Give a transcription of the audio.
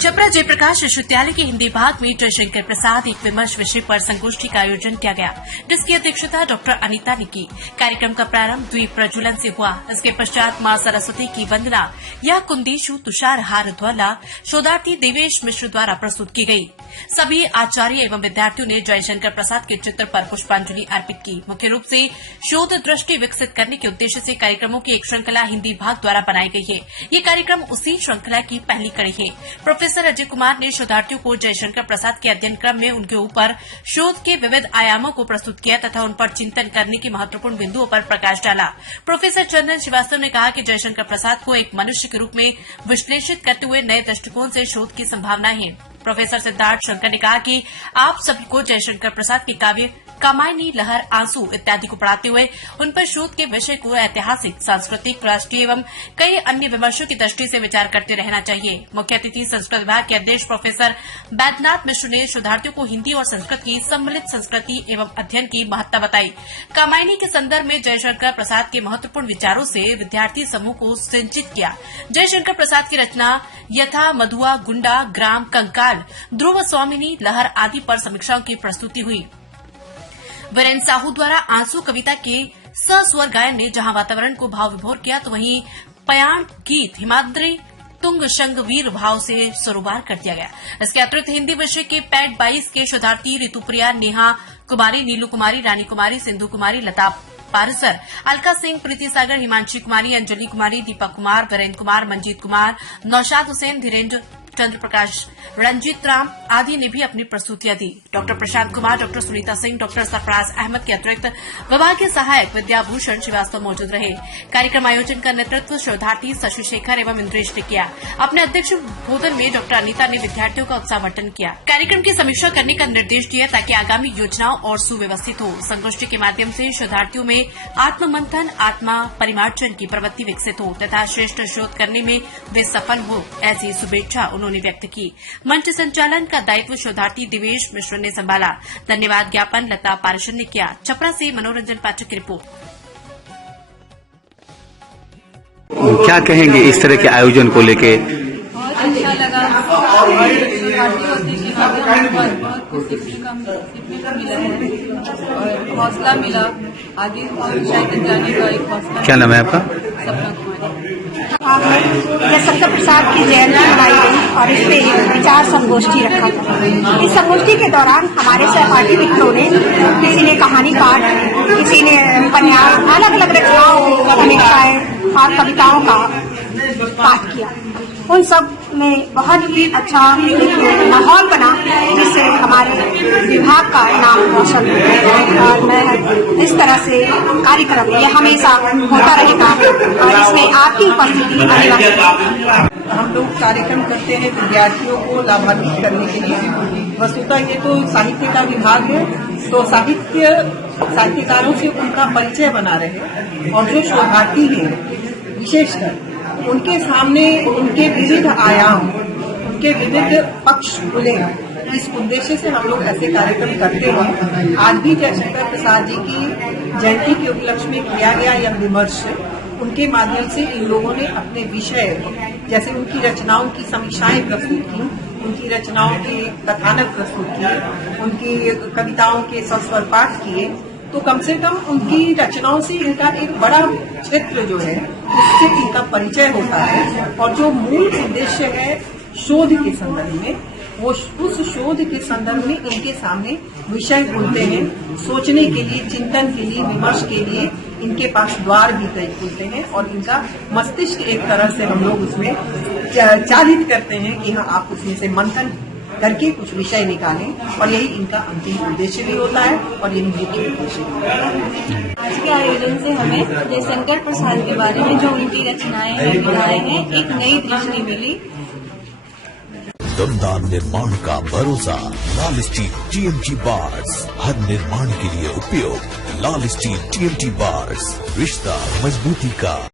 छपरा जयप्रकाश विश्वविद्यालय के हिंदी विभाग में जयशंकर प्रसाद एक विमर्श विषय पर संगोष्ठी का आयोजन किया गया, जिसकी अध्यक्षता डॉक्टर अनीता ने की। कार्यक्रम का प्रारंभ द्वीप प्रज्वलन से हुआ। इसके पश्चात मां सरस्वती की वंदना या कुंदेशु तुषार हार द्वारा शोधार्थी देवेश मिश्र द्वारा प्रस्तुत की गई। सभी आचार्य एवं विद्यार्थियों ने जयशंकर प्रसाद के चित्र पर पुष्पांजलि अर्पित की। मुख्य रूप से शोध दृष्टि विकसित करने के उद्देश्य से कार्यक्रमों की एक श्रृंखला हिंदी विभाग द्वारा बनाई गई है। ये कार्यक्रम उसी श्रृंखला की पहली कड़ी है। प्रोफेसर अजय कुमार ने शोधार्थियों को जयशंकर प्रसाद के अध्ययन क्रम में उनके ऊपर शोध के विविध आयामों को प्रस्तुत किया तथा उन पर चिंतन करने की महत्वपूर्ण बिंदुओं पर प्रकाश डाला। प्रोफेसर चंदन श्रीवास्तव ने कहा कि जयशंकर प्रसाद को एक मनुष्य के रूप में विश्लेषित करते हुए नए दृष्टिकोण से शोध की संभावना है। प्रोफेसर सिद्धार्थ शंकर ने कहा कि आप सभी को जयशंकर प्रसाद के काव्य कामायनी, लहर, आंसू इत्यादि को पढ़ाते हुए उन पर शोध के विषय को ऐतिहासिक, सांस्कृतिक, राष्ट्रीय एवं कई अन्य विमर्शों की दृष्टि से विचार करते रहना चाहिए। मुख्य अतिथि संस्कृत विभाग के अध्यक्ष प्रोफेसर बैद्यनाथ मिश्र ने शोधार्थियों को हिंदी और संस्कृत की सम्मिलित संस्कृति एवं अध्ययन की महत्ता बताई। कामायनी के संदर्भ में जयशंकर प्रसाद के महत्वपूर्ण विचारों से विद्यार्थी समूह को सिंचित किया। जयशंकर प्रसाद की रचना यथा, मधुआ, गुंडा, ग्राम, कंकाल, ध्रुव स्वामिनी, लहर आदि पर समीक्षाओं की प्रस्तुति हुई। वीरेंद्र साहू द्वारा आंसू कविता के सस्वर गायन ने जहां वातावरण को भाव विभोर किया, तो वहीं पयाण गीत हिमाद्री तुंग शंग वीर भाव से सरोबार कर दिया गया। इसके अतिरिक्त हिंदी विषय के पैट 22 के शोधार्थी ऋतुप्रिया, नेहा कुमारी, नीलू कुमारी, रानी कुमारी, सिंधु कुमारी, लता पारसर, अलका सिंह, प्रीति सागर, हिमांशी कुमारी, अंजलि कुमारी, दीपक कुमार, वीरेंद्र कुमार, मंजीत कुमार, नौशाद हुसैन, धीरेन्द्र चंद्र प्रकाश, रंजीत राम आदि ने भी अपनी प्रस्तुतियां दी। Doctor Prashant Kumar, doctor Sunita Singh, doctor Sarfaraz Ahmad के अतिरिक्त विभागीय सहायक विद्याभूषण श्रीवास्तव मौजूद रहे। कार्यक्रम आयोजन का नेतृत्व शोधार्थी शशि शेखर एवं इंद्रेश ने किया। अपने अध्यक्ष बोधन में डॉक्टर अनीता ने विद्यार्थियों का उत्साहवर्धन किया। कार्यक्रम की समीक्षा करने का निर्देश दिया ताकि आगामी योजनाओं और सुव्यवस्थित हो। संगोष्ठी के माध्यम से शोधार्थियों में आत्ममंथन, आत्मा परिमार्जन की प्रवृत्ति विकसित हो तथा श्रेष्ठ शोध करने में वे सफल हो, ऐसी शुभेच्छा उन्होंने व्यक्त की। मंच संचालन का दायित्व शोधार्थी देवेश मिश्र ने संभाला। धन्यवाद ज्ञापन लता पारसर ने किया। छपरा से मनोरंजन पाठक की रिपोर्ट। क्या कहेंगे इस तरह के आयोजन को लेके? बहुत अच्छा लगा और बहुत कुछ सीखने को मिला है और हौसला मिला आगे और ऊंचाई तक जाने का एक हौसला। क्या नाम है आपका? सपना कुमारी। जयशंकर प्रसाद की जयंती मनाई गई और इसमें एक विचार संगोष्ठी रखा गया। इस संगोष्ठी के दौरान हमारे सहपाठी मित्रों ने, किसी ने कहानी पाठ, किसी ने उपन्यास, अलग अलग रचनाओं, समीक्षाएं और कविताओं का पाठ किया। उन सब में बहुत ही अच्छा माहौल बना, जिससे हमारे विभाग का नाम रोशन हो। और मैं इस तरह से कार्यक्रम ये हमेशा होता रहेगा और इसमें आपकी उपस्थिति अनिवार्य है। हम लोग कार्यक्रम करते हैं विद्यार्थियों को लाभान्वित करने के लिए। वस्तुतः ये तो साहित्य का विभाग है, तो साहित्यकारों से उनका परिचय बना रहे और जो शोधार्थी हैं विशेषकर उनके सामने उनके विविध आयाम, उनके विविध पक्ष खुले। इस उद्देश्य से हम लोग ऐसे कार्यक्रम करते हैं। आज भी जयशंकर प्रसाद जी की जयंती के उपलक्ष्य में किया गया यह विमर्श, उनके माध्यम से इन लोगों ने अपने विषय, जैसे उनकी रचनाओं की समीक्षाएं प्रस्तुत की, उनकी रचनाओं के कथानक प्रस्तुत किए, उनकी कविताओं के सस्वर पाठ किए, तो कम से कम उनकी रचनाओं से इनका एक बड़ा क्षेत्र जो है उससे इनका परिचय होता है। और जो मूल उद्देश्य है शोध के संदर्भ में, वो उस शोध के संदर्भ में इनके सामने विषय खुलते हैं, सोचने के लिए, चिंतन के लिए, विमर्श के लिए इनके पास द्वार भी कई खुलते हैं और इनका मस्तिष्क एक तरह से हम लोग उसमें चालित करते हैं कि हाँ, आप उसमें से मंथन करके कुछ विषय निकालें और यही इनका अंतिम उद्देश्य भी होता है और यही मुख्य उद्देश्य भी होता है। आज के आयोजन से हमें जयशंकर प्रसाद के बारे में, जो उनकी रचनाएं हैं, विधाएं हैं, एक नई दृष्टि मिली। दमदार निर्माण का भरोसा लाल स्टील TMT बार्स, हर निर्माण के लिए उपयोग। लाल स्टील TMT बार्स, रिश्ता मजबूती का।